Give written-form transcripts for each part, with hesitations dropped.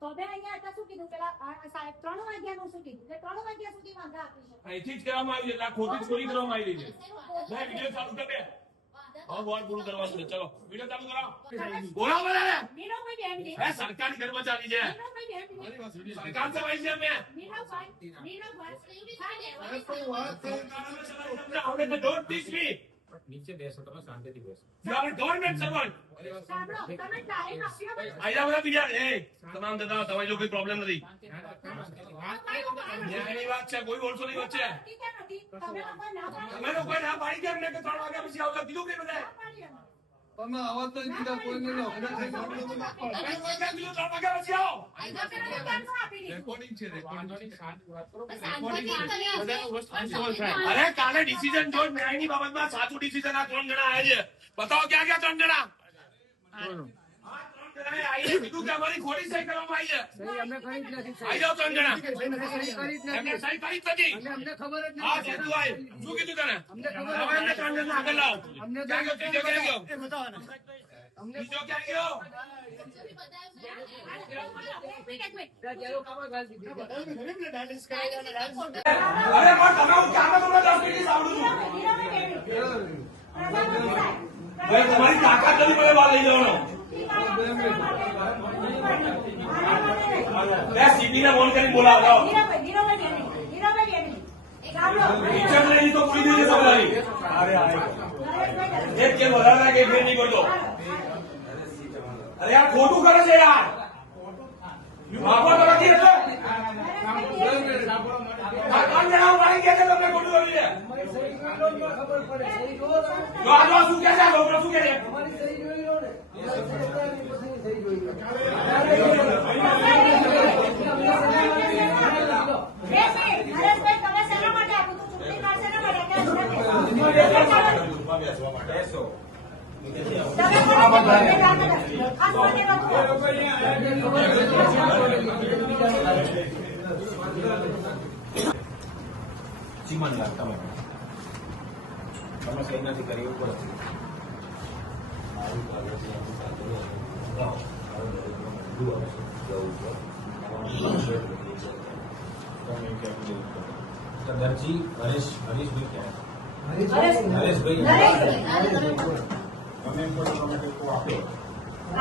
તો બેન અહીંયા હતા શું કીધું પેલા સાહેબ 3 વાગ્યાનું શું કીધું એટલે 3 વાગ્યા સુધી વાંધા આપી છે અહીંથી જ કરવામાં આવી છે, ખોટી ચોરી કરવામાં આવી છે. વિડીયો ચાલુ કર દે. હવે બોલ પૂરું કરવાનું છે. ચલો વિડીયો ચાલુ કરાવો. બોલાવો બરાબર. નીરવભાઈ બેન ને એ સરકારી કર્મચારી છે. સરકાર ચલાવી છે અમે. Niravbhai Don't teach me. નીચે બેસો, તમે શાંતિથી બેસો. You are a government servant. સાંભળો તમે ટાઈમ આપ્યો આયા બધા બીજા એ તમામ દાદા તમારી જો કોઈ પ્રોબ્લેમ નથી. ન્યાયની વાત છે, કોઈ ઓળખો નહીં વચ્ચે. તમે લોકો ના પાડી તમે લોકો ના પાડી કેમ ને કે 3 વાગ્યા પછી આવતા કીધું કે બધા તમે આવાજ તો દીધા કોઈ નહીં લો. તમે કોઈ કેમ કીધું 3 વાગ્યા પછી આવો. રેકોર્ડિંગ છે, રેકોર્ડિંગ. શાંત વાત કરો. અરે કાલે ડિસિઝન જો ન્યાયની બાબતમાં સાચું ડિસિઝન આ 3 જણા આયા છે. બતાવો ક્યાં ગયા 3 જણા? આ 3 જણાએ આવીને કીધું કે અમારી ખોટી સહી કરવામાં આવી છે. અમને ખરી જ નથી. આવી જાઓ 3 જણા. સહી કરી જ એમને નથી. સહી કરી જ નથી. અમને ખબર જ હા નથી. તું આય. શું કીધું તને? અમને ખબર હવે એમને 3 જણા આગળ લાવો. અમને ક્યાં ગયો? ત્રીજો ક્યાં ગયો? અમને ત્રીજો ક્યાં ગયો? અરે પણ તમે હું ક્યાં તમને 10 મિનિટ સાંભળું છું. ભાઈ તમારી તાકાત નથી મને બહાર લઈ જવાનો. મેં સીપી ને ફોન કરીને બોલાવો. પિક્ચર નહીં તો પૂરી દીધી સમજાવી. એક કે વધારે કે ફેર નહીં કરતો. અરે યાર ખોટું કરે છે યાર. બાપા તો નથી એટલે આ 3 જણા પાડી ગયા છે તમને ખોટું કર્યું છે. ખબર પડે. સહી જોવો તમે. જો આ જો શું કે છે છોકરો શું કે છે? અમારી સહી જોઈ લો ને. સહી જોઈ લો. ચીમન લાગ તમે સહી નથી કરી ઉપર દરજી હરીશભાઈ ક્યાં? નરેશભાઈ તમે એમ કરો તમે કોઈ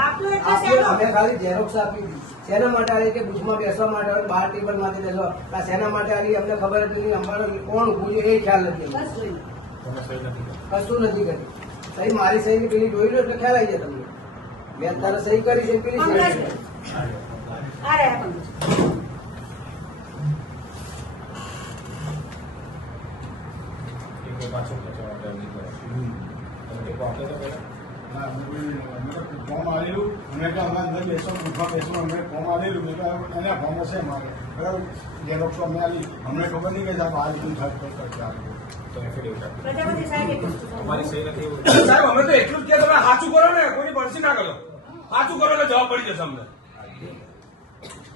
આપ્યો અમે ખાલી ઝેરોક્સ આપી શેના માટે આવી કે બુથમાં બેસવા માટે આવે, બાર ટેબલ માંથી બેસવા આ શેના માટે આવી અમને ખબર જ નથી. અમારે કોણ ઉભું છે એ ખ્યાલ નથી. તમે સહી નથી કરી. કશું નથી કરી. સહી મારી સહી ની પેલી જોઈ લો એટલે ખ્યાલ આવી જાય તમને. મેં તારે સહી કરી છે પેલી સહી કરી. પાછો ખેંચવા માટે નહીં કરે. તમે આપે તો પહેલા ફોર્મ આવેલું અમે તો અમારા અંદર બેસો બુથમાં બેસો અમે ફોર્મ આવેલું એને ફોર્મ હશે અમારે બરાબર. ઝેરોક્ષો અમે આવી અમને ખબર નહીં કે સાહેબ આ રીતનું થર્ડ કરશે આપણે તો એફિડેવિટ આપો. અમારી સહી નથી એવું. સાહેબ અમે તો એટલું જ કે તમે સાચું કરો ને, કોઈની પડસી ના કરો. સાચું કરો એટલે જવાબ પડી જશે અમને.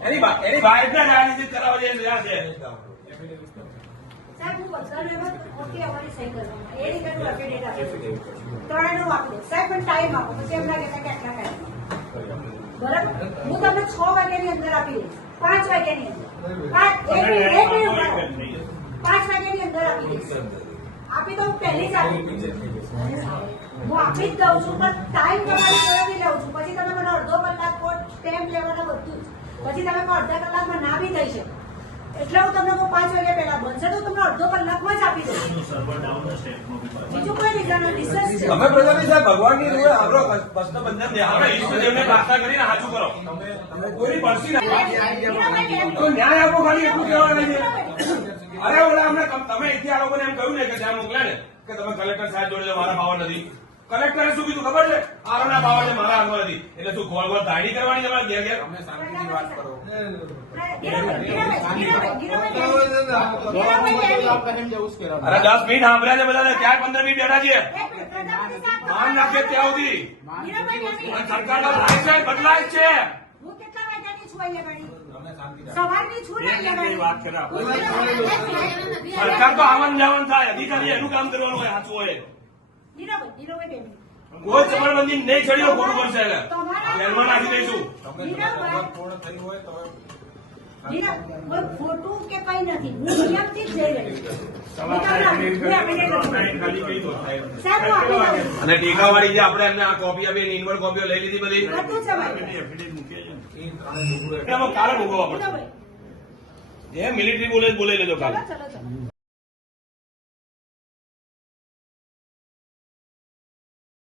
એની ભાઈ જ ડાયાલિસિસ કરાવવા જઈ રહ્યા છે. એફિડેવિટ કરો. સાહેબ હું બધાને ઓકે અમારી સહી કરવાનું એ રીતનું એફિડેવિટ આપી એફિડેવિટ કરો. ત્રણેયનું આપી દો સાહેબ પણ ટાઈમ આપો પછી એમ લાગે કે આટલા ટાઈમ કરી આપો. બરાબર હું તમને 6 વાગ્યાની અંદર આપી દઈશ 5 વાગ્યાની અંદર 5 વાગ્યાની અંદર આપી દઈશ આપી તો હું પહેલી જ આપી દઈશ હું આપી જ દઉં છું પણ ટાઈમ તમારી જોડેથી લઉં છું પછી તમે મને અડધો કલાક સ્ટેમ્પ લેવાના બધું જ પછી તમે અડધા કલાકમાં ના બી થઈ શકે એટલે હું તમને 5 વાગ્યા પહેલા બનશે તો તમને અડધો કલાકમાં જ આપી દઉં બીજું કોઈ રીઝન ડિસ્કસ છે અમે પ્રજાપતિ સાહેબ ભગવાનની રૂએ આપણો કષ્ટબંધન દે આપણે ઈષ્ટદેવને પ્રાર્થના કરીને સાચું કરો. કોઈની પડસી ના તો ન્યાય આપો ખાલી એટલું કહેવાનું છે. અરે ઓલા અમને તમે અહીંથી આ લોકોને એમ કહ્યું ને કે ત્યાં મોકલ્યા ને કે તમે કલેક્ટર સાહેબ જોડે મારા પાવર નથી. કલેક્ટરે શું કીધું ખબર છે? આરોના પાવર છે મારા હાથમાં નથી. એટલે શું ગોળ ગોળ દાડી કરવાની તમારે ઘેર ઘેર? તમે શાંતિથી વાત કરો. અરે 10 મિનિટ સાંભળ્યા છે બધાને, ત્યાં 15 મિનિટ બેઠા છીએ. માન નાખીએ ત્યાં સુધી સરકારનો થાય છે બદલાય છે. હું કેટલા વાગ્યાની છું અહીંયા ઘડી? તમે શાંતિ સવારની છું ને અહીંયા ઘડી. વાત કરે સરકાર તો આવન જાવન થાય, અધિકારી એનું કામ કરવાનું હોય સાચું હોય. નીરવભાઈ 2 મિનિટ કોઈ ચમણબંધી નહીં ચડી હોય ખોટું બનશે એટલે જેલમાં નાખી દઈશું. પૂર્ણ થઈ હોય તમે કોઈ ખોટું કે કઈ નથી. હું નિયમથી જ જઈ રહી છું. ખાલી કહી દો. અને ટીકાવાળી જે આપણે એમને આ કોપી આપી એની ઇનવર્ડ કોપીઓ લઈ લીધી બધી બધું છે ભાઈ. એમાં કારણ ઉભો આપણે ચલો ભાઈ. જે મિલિટરી બોલે બોલાવી લેજો કાલે. ચલો ચલો ચલો